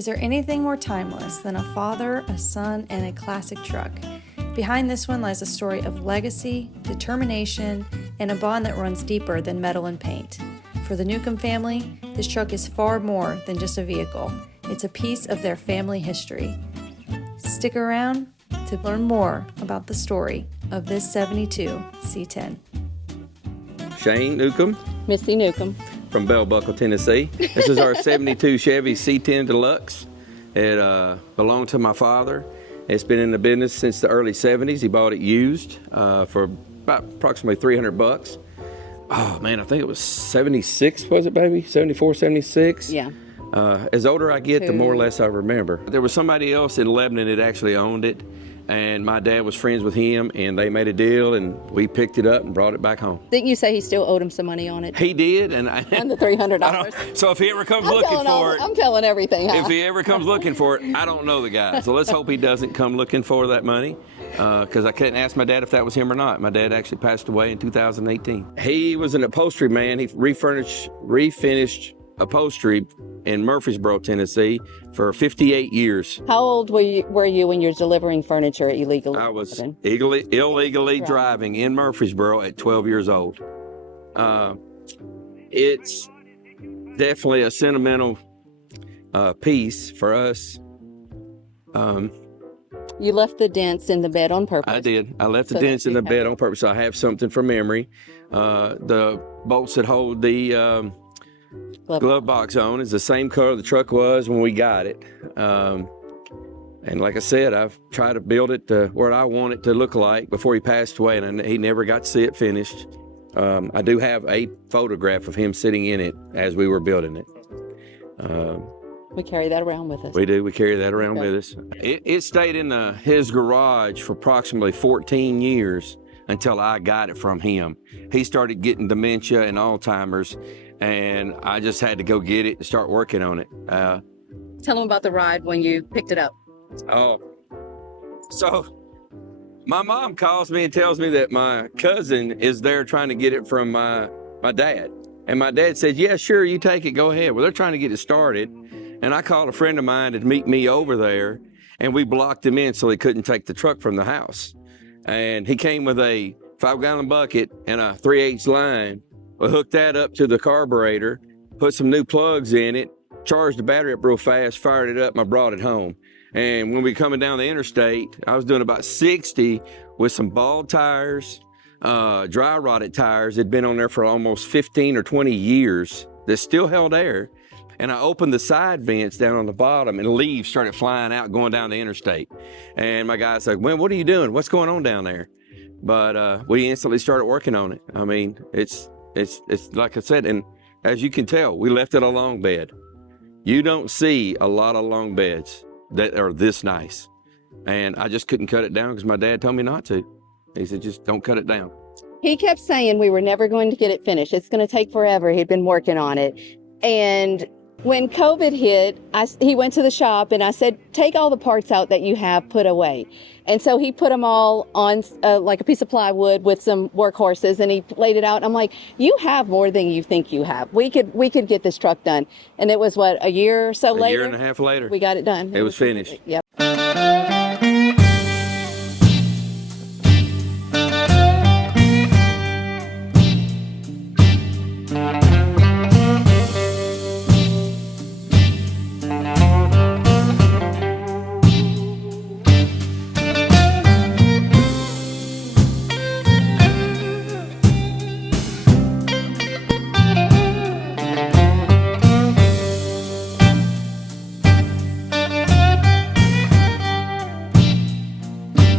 Is there anything more timeless than a father, a son, and a classic truck? Behind this one lies a story of legacy, determination, and a bond that runs deeper than metal and paint. For the Newcomb family, this truck is far more than just a vehicle. It's a piece of their family history. Stick around to learn more about the story of this 72 C10. Shane Newcomb. Missy Newcomb. From Bell Buckle, Tennessee. This is our 72 Chevy C10 Deluxe. It belonged to my father. It's been in the business since the early 70s. He bought it used for about approximately 300 bucks. Oh man, I think it was 76, was it baby? 74, 76? Yeah. As older I get, the more or less I remember. There was somebody else in Lebanon that actually owned it, and my dad was friends with him, and they made a deal, and we picked it up and brought it back home. Didn't you say he still owed him some money on it? He did, and the $300. So if he ever comes looking for it, I'm telling everything. Huh? If he ever comes looking for it, I don't know the guy. So let's hope he doesn't come looking for that money, because I couldn't ask my dad if that was him or not. My dad actually passed away in 2018. He was an upholstery man. He refinished upholstery in Murfreesboro, Tennessee for 58 years. How old were you when you were delivering furniture illegally? I was illegally driving in Murfreesboro at 12 years old. It's definitely a sentimental piece for us. You left the dents in the bed on purpose. I did. I left the dents in the bed on purpose. So I have something for memory. The bolts that hold the glove box on is the same color the truck was when we got it. And like I said, I've tried to build it to where I want it to look like before he passed away, and he never got to see it finished. I do have a photograph of him sitting in it as we were building it. We carry that around with us. We do. We carry that around with us. It stayed in his garage for approximately 14 years until I got it from him. He started getting dementia and Alzheimer's, and I just had to go get it and start working on it. Tell them about the ride when you picked it up. So my mom calls me and tells me that my cousin is there trying to get it from my dad. And my dad said, yeah, sure, you take it, go ahead. Well, they're trying to get it started. And I called a friend of mine to meet me over there, and we blocked him in so he couldn't take the truck from the house. And he came with a 5-gallon bucket and a 3/8 line. We hooked that up to the carburetor, put some new plugs in it, charged the battery up real fast, fired it up, and I brought it home. And when we were coming down the interstate, I was doing about 60 with some bald tires, dry rotted tires. They'd been on there for almost 15 or 20 years. They still held air. And I opened the side vents down on the bottom, and leaves started flying out going down the interstate. And my guy said, "Well, what are you doing? What's going on down there?" But we instantly started working on it. I mean, it's like I said, and as you can tell, we left it a long bed. You don't see a lot of long beds that are this nice. And I just couldn't cut it down because my dad told me not to. He said, just don't cut it down. He kept saying we were never going to get it finished. It's going to take forever. He'd been working on it. And when COVID hit, he went to the shop and I said, take all the parts out that you have put away. And so he put them all on like a piece of plywood with some workhorses, and he laid it out. And I'm like, you have more than you think you have. We could get this truck done. And it was what, a year or so later? A year and a half later. We got it done. It was finished. Yep.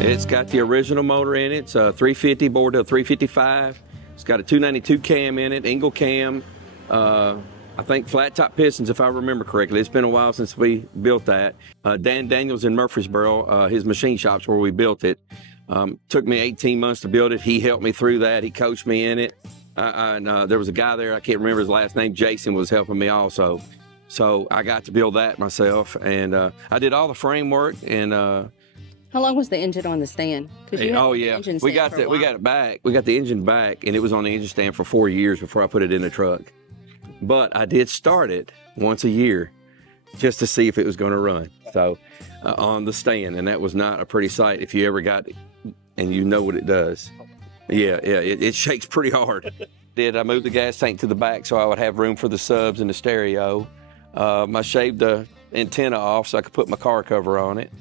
It's got the original motor in it. It's a 350 bored to a 355. It's got a 292 cam in it, Engle cam. I think flat top pistons, if I remember correctly. It's been a while since we built that. Dan Daniels in Murfreesboro, his machine shop's where we built it. Took me 18 months to build it. He helped me through that. He coached me in it. And there was a guy there, I can't remember his last name, Jason was helping me also. So I got to build that myself. And I did all the framework and how long was the engine on the stand? Oh yeah, we got it back. We got the engine back, and it was on the engine stand for 4 years before I put it in the truck. But I did start it once a year, just to see if it was going to run. So on the stand, and that was not a pretty sight if you ever got it, and you know what it does. Yeah, it shakes pretty hard. I moved the gas tank to the back so I would have room for the subs and the stereo. I shaved the antenna off so I could put my car cover on it.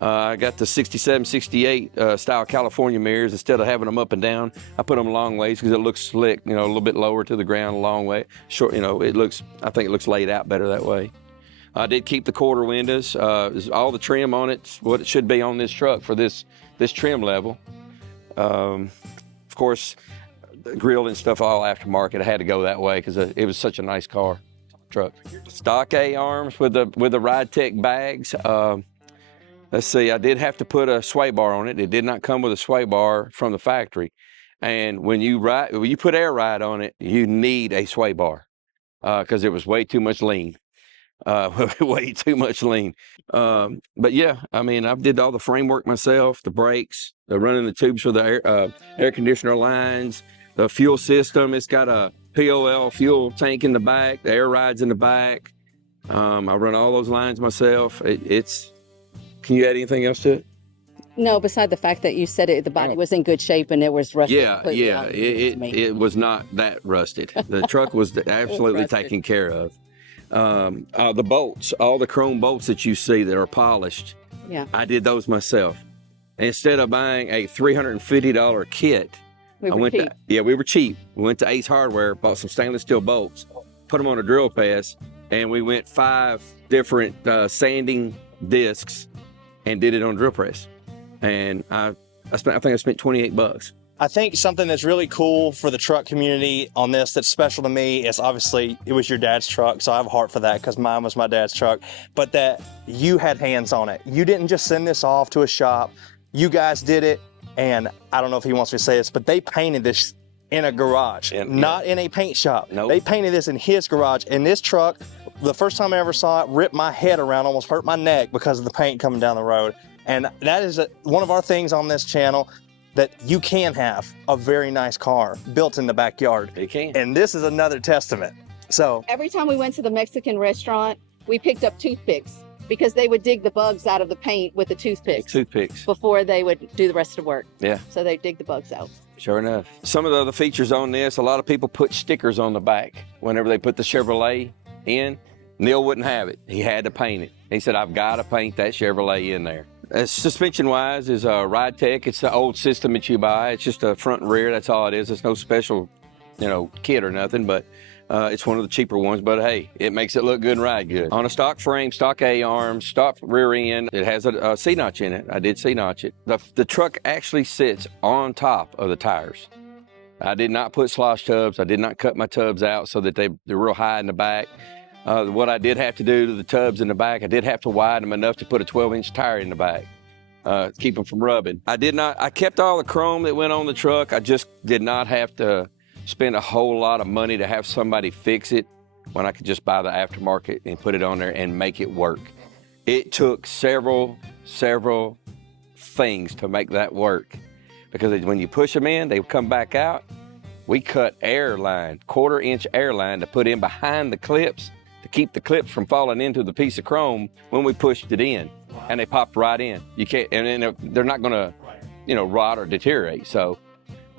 I got the 67, 68 style California mirrors. Instead of having them up and down, I put them long ways because it looks slick, a little bit lower to the ground, a long way. Short, I think it looks laid out better that way. I did keep the quarter windows. All the trim on it's what it should be on this truck for this trim level. Of course, the grill and stuff all aftermarket. I had to go that way because it was such a nice truck. Stock A-arms with the Ridetech bags. Let's see, I did have to put a sway bar on it. It did not come with a sway bar from the factory. And when you put air ride on it, you need a sway bar because it was way too much lean. Way too much lean. But yeah, I mean, I did all the framework myself, the brakes, the running the tubes for the air conditioner lines, the fuel system. It's got a POL fuel tank in the back, the air rides in the back. I run all those lines myself. Can you add anything else to it? No, beside the fact that you said the body was in good shape and it was rusted. Yeah, it was not that rusted. The truck was absolutely taken care of. The bolts, all the chrome bolts that you see that are polished, I did those myself. Instead of buying a $350 kit, we were cheap. We went to Ace Hardware, bought some stainless steel bolts, put them on a drill press, and we went 5 different sanding discs and did it on a drill press. And I think I spent $28. I think something that's really cool for the truck community on this that's special to me is obviously it was your dad's truck, so I have a heart for that because mine was my dad's truck, but that you had hands on it. You didn't just send this off to a shop. You guys did it, and I don't know if he wants me to say this, but they painted this in a garage, not in a paint shop. Nope. They painted this in his garage, and this truck, the first time I ever saw it, ripped my head around, almost hurt my neck because of the paint coming down the road. And that is one of our things on this channel, that you can have a very nice car built in the backyard. You can. And this is another testament. So every time we went to the Mexican restaurant, we picked up toothpicks because they would dig the bugs out of the paint with the toothpicks before they would do the rest of the work. Yeah. So they dig the bugs out. Sure enough. Some of the other features on this, a lot of people put stickers on the back whenever they put the Chevrolet in. Neil wouldn't have it. He had to paint it. He said, I've got to paint that Chevrolet in there. Suspension-wise is Ridetech. It's the old system that you buy. It's just a front and rear. That's all it is. It's no special, kit or nothing, but it's one of the cheaper ones. But hey, it makes it look good and ride good. On a stock frame, stock A-arms, stock rear end, it has a C-notch in it. I did C-notch it. The truck actually sits on top of the tires. I did not put slosh tubs. I did not cut my tubs out so that they're real high in the back. What I did have to do to the tubs in the back, I did have to widen them enough to put a 12-inch tire in the back, keep them from rubbing. I kept all the chrome that went on the truck. I just did not have to spend a whole lot of money to have somebody fix it when I could just buy the aftermarket and put it on there and make it work. It took several things to make that work, because when you push them in, they come back out. We cut air line, 1/4-inch air line to put in behind the clips to keep the clips from falling into the piece of chrome when we pushed it in, and they popped right in. You can't, and they're not going to, rot or deteriorate. So,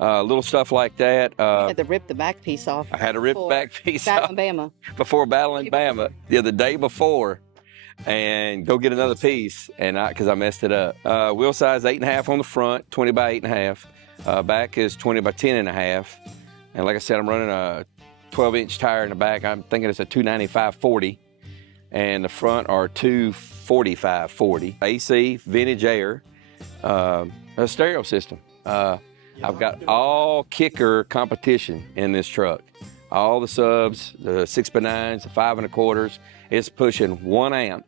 little stuff like that. You had to rip the back piece off. I had to rip the back piece off Bama. before battling Bama. The day before, and go get another piece, and because I messed it up. Wheel size 8.5 on the front, 20 by 8.5. Back is 20 by 10.5. And like I said, I'm running a 12-inch tire in the back. I'm thinking it's a 295/40, and the front are 245/40. AC, vintage air, a stereo system. I've got all kicker competition in this truck. All the subs, the 6x9s, the 5 1/4. It's pushing 1 amp,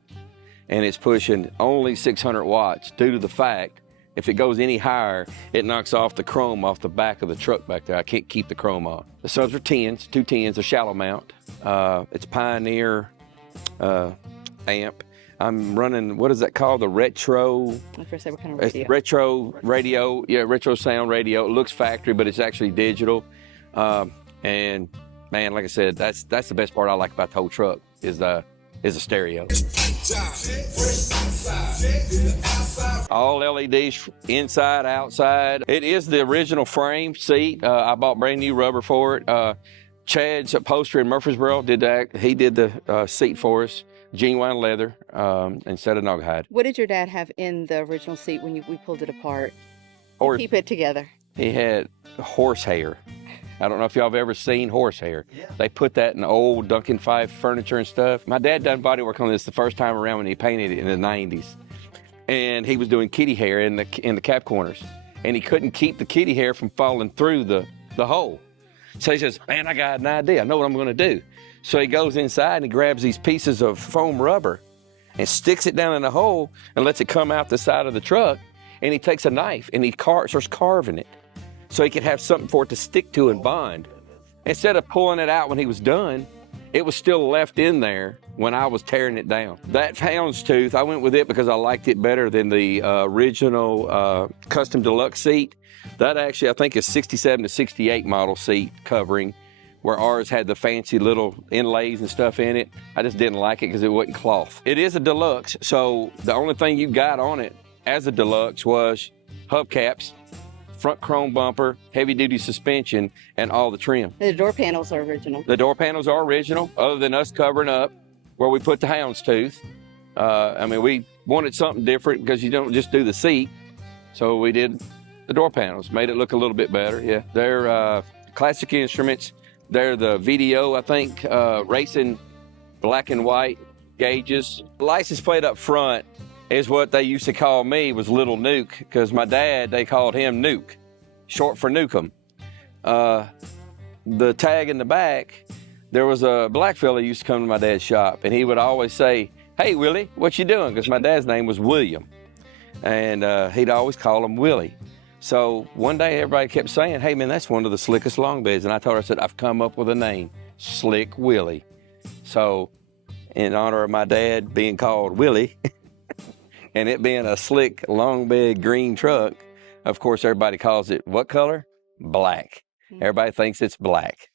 and it's pushing only 600 watts due to the fact if it goes any higher, it knocks off the chrome off the back of the truck back there. I can't keep the chrome off. The subs are 10s, 2 10s, a shallow mount. It's Pioneer amp. I'm running, what is that called? The retro? I was going to say, what kind of radio? It's retro radio, retro sound radio. It looks factory, but it's actually digital. And man, like I said, that's the best part I like about the whole truck is the is a stereo. All LEDs inside, outside. It is the original frame seat. I bought brand new rubber for it. Chad's upholstery in Murfreesboro did that. He did the seat for us. Genuine leather instead of naugahyde. What did your dad have in the original seat when we pulled it apart? Or Keep it together. he had horsehair. I don't know if y'all have ever seen horsehair. Yeah. They put that in old Duncan Five furniture and stuff. My dad done body work on this the first time around when he painted it in the 90s. And he was doing kitty hair in the cap corners. And he couldn't keep the kitty hair from falling through the hole. So he says, man, I got an idea. I know what I'm gonna do. So he goes inside and he grabs these pieces of foam rubber and sticks it down in the hole and lets it come out the side of the truck. And he takes a knife and he starts carving it so he could have something for it to stick to and bond. Instead of pulling it out when he was done, it was still left in there when I was tearing it down. That houndstooth, I went with it because I liked it better than the original custom deluxe seat. That actually, I think, is 67 to 68 model seat covering, where ours had the fancy little inlays and stuff in it. I just didn't like it because it wasn't cloth. It is a deluxe, so the only thing you got on it as a deluxe was hubcaps, front chrome bumper, heavy-duty suspension, and all the trim. The door panels are original. The door panels are original, other than us covering up where we put the houndstooth. I mean, we wanted something different because you don't just do the seat, so we did the door panels, made it look a little bit better, yeah. They're classic instruments. They're the VDO, I think, racing black and white gauges. The license plate up front is what they used to call me was Little Nuke, because my dad, they called him Nuke, short for Newcomb. The tag in the back, there was a black fella who used to come to my dad's shop, and he would always say, hey, Willie, what you doing? Because my dad's name was William, and he'd always call him Willie. So one day everybody kept saying, hey man, that's one of the slickest long beds. And I told her, I said, I've come up with a name, Slick Willie. So in honor of my dad being called Willie, and it being a slick long bed green truck, of course everybody calls it what color? Black. Everybody thinks it's black.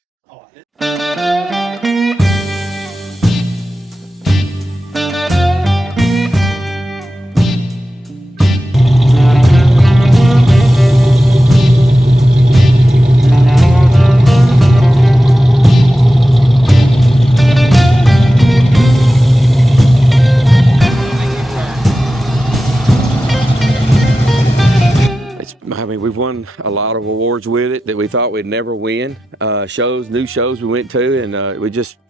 I mean, we've won a lot of awards with it that we thought we'd never win. New shows we went to, and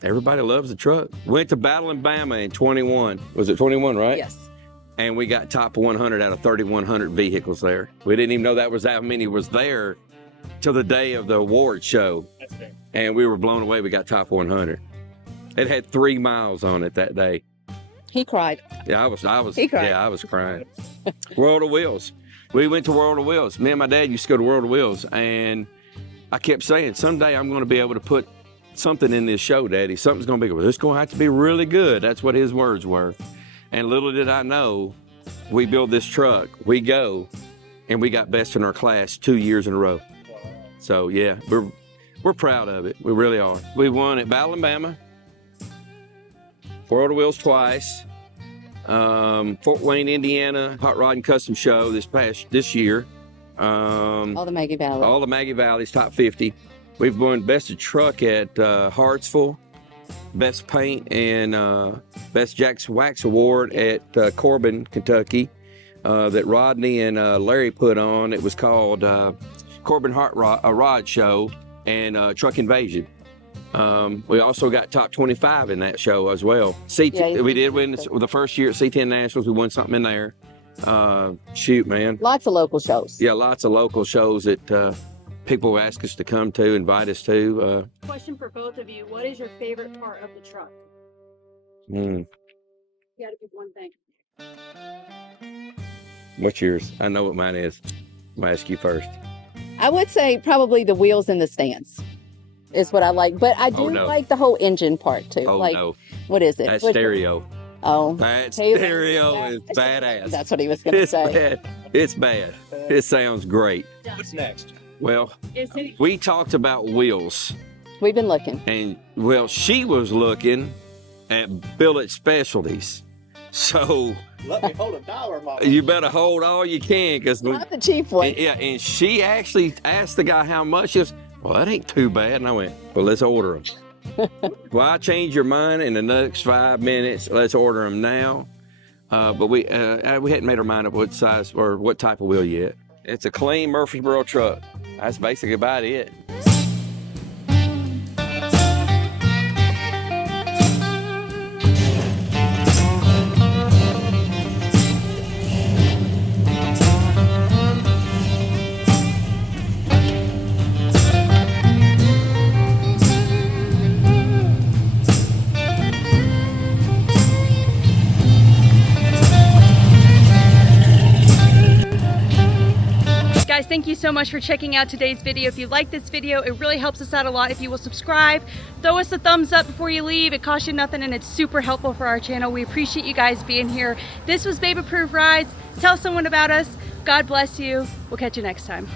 everybody loves the truck. Went to Battle in Bama in 21. Was it 21, right? Yes. And we got top 100 out of 3,100 vehicles there. We didn't even know that many was there till the day of the award show. That's fair. And we were blown away. We got top 100. It had 3 miles on it that day. He cried. Yeah, I was. He cried. Yeah, I was crying. World of Wheels. We went to World of Wheels. Me and my dad used to go to World of Wheels, and I kept saying, someday I'm going to be able to put something in this show, Daddy. Something's going to be good. It's going to have to be really good. That's what his words were. And little did I know, we build this truck, we go, and we got best in our class 2 years in a row. So, yeah, we're proud of it. We really are. We won at Battle in Bama, World of Wheels twice, Fort Wayne, Indiana, Hot Rod and Custom Show this year. All the Maggie Valleys. All the Maggie Valleys, top 50. We've won Best of Truck at Hartsville, Best Paint and Best Jack's Wax Award at Corbin, Kentucky, that Rodney and Larry put on. It was called Corbin Rod Show and Truck Invasion. We also got top 25 in that show as well. We did win the first year at C10 Nationals. We won something in there. Shoot, man. Lots of local shows. Yeah, lots of local shows that people ask us to come to, invite us to. Question for both of you. What is your favorite part of the truck? You gotta pick one thing. What's yours? I know what mine is. I'm gonna ask you first. I would say probably the wheels and the stands is what I like. But I do like the whole engine part too. What is it? That's stereo. That stereo is badass. That's what he was gonna say. Bad. It's bad. It sounds great. What's next? Well, we talked about wheels. We've been looking. And, well, she was looking at Billet Specialties. So Let me hold $1, Mama. you better hold all you can, because Not the cheap one. yeah, and she actually asked the guy how much. She was, well, that ain't too bad. And I went, well, let's order them. Well, I change your mind in the next 5 minutes. Let's order them now. But we hadn't made our mind up what size or what type of wheel yet. It's a clean Murfreesboro truck. That's basically about it. Guys, thank you so much for checking out today's video. If you like this video, it really helps us out a lot if you will subscribe. Throw us a thumbs up before you leave. It costs you nothing and it's super helpful for our channel. We appreciate you guys being here. This was Babe Approved Rides. Tell someone about us. God bless you. We'll catch you next time.